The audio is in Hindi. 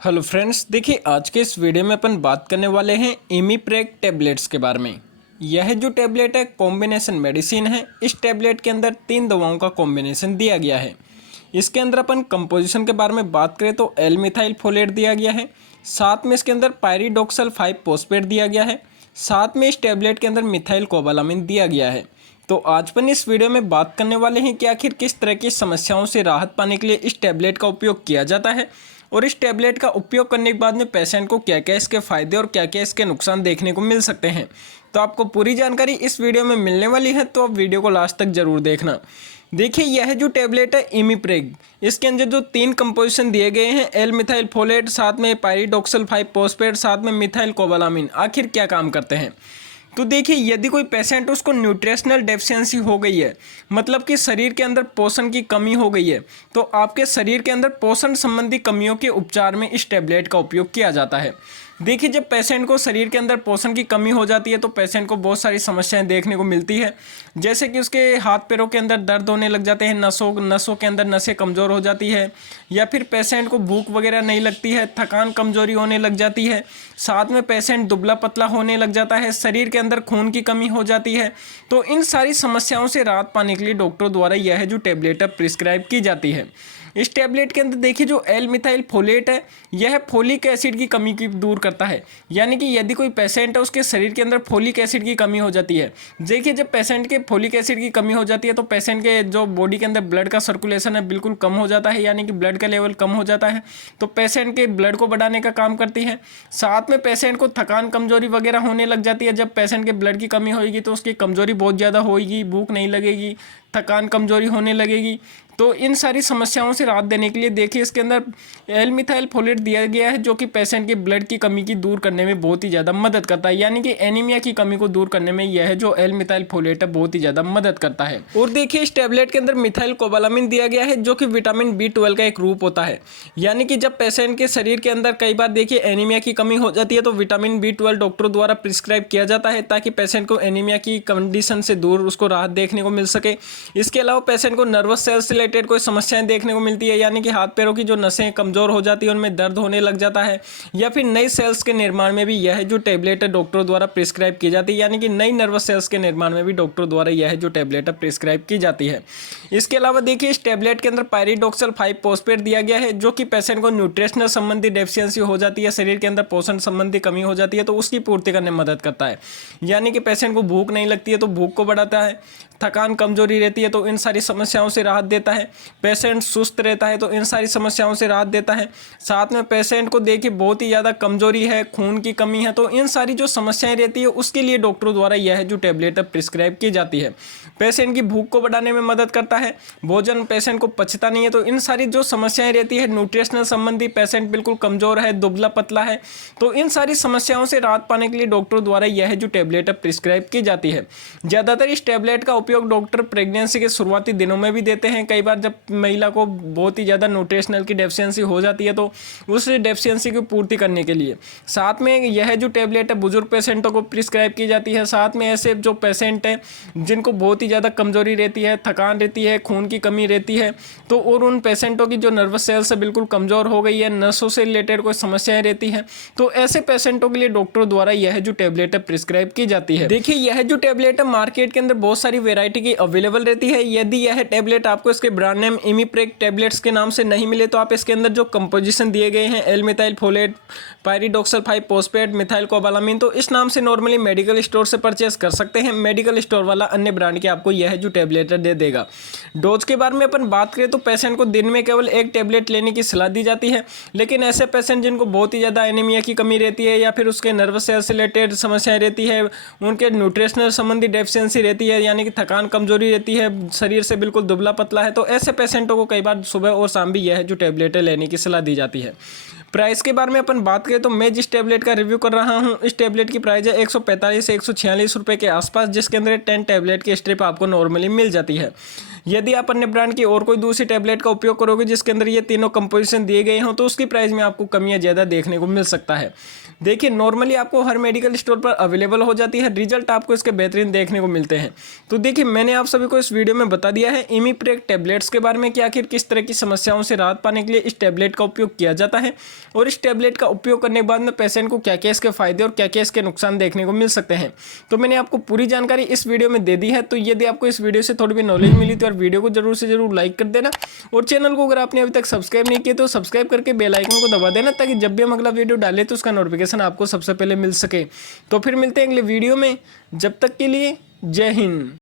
हेलो फ्रेंड्स, देखिए आज के इस वीडियो में अपन बात करने वाले हैं इमीप्रेग टैबलेट्स के बारे में। यह जो टैबलेट है कॉम्बिनेशन मेडिसिन है। इस टैबलेट के अंदर 3 दवाओं का कॉम्बिनेशन दिया गया है। इसके अंदर अपन कंपोजिशन के बारे में बात करें तो एल मिथाइल फोलेट दिया गया है, साथ में इसके अंदर पायरिडोक्सल 5 फॉस्फेट दिया गया है, साथ में इस टैबलेट के अंदर मिथाइल कोबालामिन दिया गया है। तो आज अपन इस वीडियो में बात करने वाले हैं कि आखिर किस तरह की समस्याओं से राहत पाने के लिए इस टैबलेट का उपयोग किया जाता है और इस टैबलेट का उपयोग करने के बाद में पेशेंट को क्या क्या इसके फ़ायदे और क्या क्या इसके नुकसान देखने को मिल सकते हैं। तो आपको पूरी जानकारी इस वीडियो में मिलने वाली है, तो आप वीडियो को लास्ट तक ज़रूर देखना। देखिए यह जो टैबलेट है इमीप्रेग, इसके अंदर जो 3 कंपोजिशन दिए गए हैं एल मिथाइल फोलेट, साथ में पायरिडोक्सल 5 फॉस्फेट, साथ में मिथाइल कोबालामिन, आखिर क्या काम करते हैं। तो देखिए यदि कोई पेशेंट उसको न्यूट्रिशनल डेफिशिएंसी हो गई है, मतलब कि शरीर के अंदर पोषण की कमी हो गई है, तो आपके शरीर के अंदर पोषण संबंधी कमियों के उपचार में इस टैबलेट का उपयोग किया जाता है। देखिए जब पेशेंट को शरीर के अंदर पोषण की कमी हो जाती है तो पेशेंट को बहुत सारी समस्याएं देखने को मिलती है, जैसे कि उसके हाथ पैरों के अंदर दर्द होने लग जाते हैं, नसों के अंदर नसें कमज़ोर हो जाती है, या फिर पेशेंट को भूख वगैरह नहीं लगती है, थकान कमजोरी होने लग जाती है, साथ में पेशेंट दुबला पतला होने लग जाता है, शरीर के अंदर खून की कमी हो जाती है। तो इन सारी समस्याओं से राहत पाने के लिए डॉक्टरों द्वारा यह जो टैबलेट प्रिस्क्राइब की जाती है। इस टैबलेट के अंदर देखिए जो एल मिथाइल फोलेट है, यह फोलिक एसिड की कमी की दूर करता है। यानी कि यदि कोई पेशेंट है उसके शरीर के अंदर फोलिक एसिड की कमी हो जाती है, देखिए जब पेशेंट के फोलिक एसिड की कमी हो जाती है तो पेशेंट के जो बॉडी के अंदर ब्लड का सर्कुलेशन है बिल्कुल कम हो जाता है, यानी कि ब्लड का लेवल कम हो जाता है, तो पेशेंट के ब्लड को बढ़ाने का काम करती है। साथ में पेशेंट को थकान कमजोरी वगैरह होने लग जाती है। जब पेशेंट के ब्लड की कमी होगी तो उसकी कमजोरी बहुत ज़्यादा होगी, भूख नहीं लगेगी, थकान कमजोरी होने लगेगी। तो इन सारी समस्याओं से राहत देने के लिए देखिए इसके अंदर एल मिथाइल फोलेट दिया गया है, जो कि पेशेंट की ब्लड की कमी की दूर करने में बहुत ही ज़्यादा मदद करता है, यानी कि एनीमिया की कमी को दूर करने में यह जो एल मिथाइल फोलेट है बहुत ही ज़्यादा मदद करता है। और देखिए इस टैबलेट के अंदर मिथाइल कोबालामिन दिया गया है, जो कि विटामिन B12 का एक रूप होता है। यानी कि जब पेशेंट के शरीर के अंदर कई बार देखिए एनीमिया की कमी हो जाती है तो विटामिन B12 डॉक्टरों द्वारा प्रिस्क्राइब किया जाता है, ताकि पेशेंट को एनीमिया की कंडीशन से दूर उसको राहत देखने को मिल सके। इसके अलावा पेशेंट को नर्वस सेल्स से रिलेटेड कोई समस्याएं देखने को मिलती है, यानी कि हाथ पैरों की जो नसें कमजोर हो जाती है उनमें दर्द होने लग जाता है, या फिर नई सेल्स के निर्माण में भी यह जो टैबलेट है डॉक्टरों द्वारा प्रिस्क्राइब की जाती है, यानी कि नई नर्वस सेल्स के निर्माण में भी डॉक्टरों द्वारा यह जो टैबलेट है प्रिस्क्राइब की जाती है। इसके अलावा देखिए इस टैबलेट के अंदर पायरिडोक्सल 5 फॉस्फेट दिया गया है, जो कि पेशेंट को न्यूट्रिशनल संबंधी डेफिशिएंसी हो जाती है, शरीर के अंदर पोषण संबंधी कमी हो जाती है, तो उसकी पूर्ति करने में मदद करता है। यानी कि पेशेंट को भूख नहीं लगती है तो भूख को बढ़ाता है, थकान कमजोरी रहती है तो इन सारी समस्याओं से राहत देता है, पेशेंट सुस्त रहता है तो इन सारी समस्याओं से राहत देता है। साथ में पेशेंट को देखिए बहुत ही ज़्यादा कमजोरी है, खून की कमी है, तो इन सारी जो समस्याएं रहती है उसके लिए डॉक्टरों द्वारा यह जो टैबलेट प्रिस्क्राइब की जाती है। पेशेंट की भूख को बढ़ाने में मदद करता है, भोजन पेशेंट को पचता नहीं है, तो इन सारी जो समस्याएं रहती है न्यूट्रिशनल संबंधी, पेशेंट बिल्कुल कमजोर है, दुबला पतला है, तो इन सारी समस्याओं से राहत पाने के लिए डॉक्टरों द्वारा यह जो टैबलेट प्रिस्क्राइब की जाती है। ज़्यादातर इस टैबलेट का उपयोग डॉक्टर प्रेगनेंसी के शुरुआती दिनों में भी देते हैं। कई बार जब महिला को बहुत ही ज़्यादा न्यूट्रिशनल की डेफिशिएंसी हो जाती है तो उस डेफिशिएंसी की पूर्ति करने के लिए साथ में यह जो टैबलेट है बुजुर्ग पेशेंटों को प्रिस्क्राइब की जाती है। साथ में ऐसे जो पेशेंट हैं जिनको बहुत ही ज़्यादा कमजोरी रहती है, थकान रहती है, खून की कमी रहती है, तो और उन पेशेंटों की जो नर्वस सेल्स है बिल्कुल कमज़ोर हो गई है, नसों से रिलेटेड कोई समस्याएं रहती हैं, तो ऐसे पेशेंटों के लिए डॉक्टरों द्वारा यह जो टैबलेट है प्रिस्क्राइब की जाती है। देखिए यह जो टैबलेट है मार्केट के अंदर बहुत सारी वेरायटी की अवेलेबल रहती है। यदि यह टैबलेट आपको इसके ब्रांड नेम इमीप्रेग टैबलेट्स के नाम से नहीं मिले तो आप इसके अंदर जो कंपोजिशन दिए गए हैं L methyl folate, pyridoxal 5 phosphate, methyl cobalamin, तो इस नाम से नॉर्मली मेडिकल स्टोर से परचेस कर सकते हैं। मेडिकल स्टोर वाला अन्य ब्रांड के आपको यह जो टैबलेट दे देगा। डोज के बारे में अपन बात करें तो पेशेंट को दिन में केवल 1 टैबलेट लेने की सलाह दी जाती है, लेकिन ऐसे पेशेंट जिनको बहुत ही ज़्यादा एनीमिया की कमी रहती है या फिर उसके नर्वस सेल से रिलेटेड समस्याएं रहती है, उनके न्यूट्रिशनल संबंधी डेफिशिएंसी रहती है, यानी कि थकान कमजोरी रहती है, शरीर से बिल्कुल दुबला पतला है, तो ऐसे पेशेंटों को कई बार सुबह और शाम भी यह जो टैबलेट लेने की सलाह दी जाती है। प्राइस के बारे में अपन बात करें तो मैं जिस टैबलेट का रिव्यू कर रहा हूं इस टैबलेट की प्राइस है 145 से 146 रुपये के आसपास, जिसके अंदर 10 टैबलेट की स्ट्रिप आपको नॉर्मली मिल जाती है। यदि आप अन्य ब्रांड की और कोई दूसरी टैबलेट का उपयोग करोगे जिसके अंदर ये तीनों कंपोजिशन दिए गए हों तो उसकी प्राइस में आपको कमियां ज़्यादा देखने को मिल सकता है। देखिए नॉर्मली आपको हर मेडिकल स्टोर पर अवेलेबल हो जाती है, रिजल्ट आपको इसके बेहतरीन देखने को मिलते हैं। तो देखिए मैंने आप सभी को इस वीडियो में बता दिया है इमीप्रेग टैबलेट्स के बारे में कि आखिर किस तरह की समस्याओं से राहत पाने के लिए इस टैबलेट का उपयोग किया जाता है और इस टैबलेट का उपयोग करने के बाद में पेशेंट को क्या क्या इसके फायदे और क्या क्या इसके नुकसान देखने को मिल सकते हैं। तो मैंने आपको पूरी जानकारी इस वीडियो में दे दी है। तो यदि आपको इस वीडियो से थोड़ी भी नॉलेज मिली तो यार वीडियो को जरूर से जरूर लाइक कर देना और चैनल को अगर आपने अभी तक सब्सक्राइब नहीं किया तो सब्सक्राइब करके बेल आइकन को दबा देना ताकि जब भी हम अगला वीडियो डालें तो उसका नोटिफिकेशन आपको सबसे पहले मिल सके। तो फिर मिलते हैं अगले वीडियो में, जब तक के लिए जय हिंद।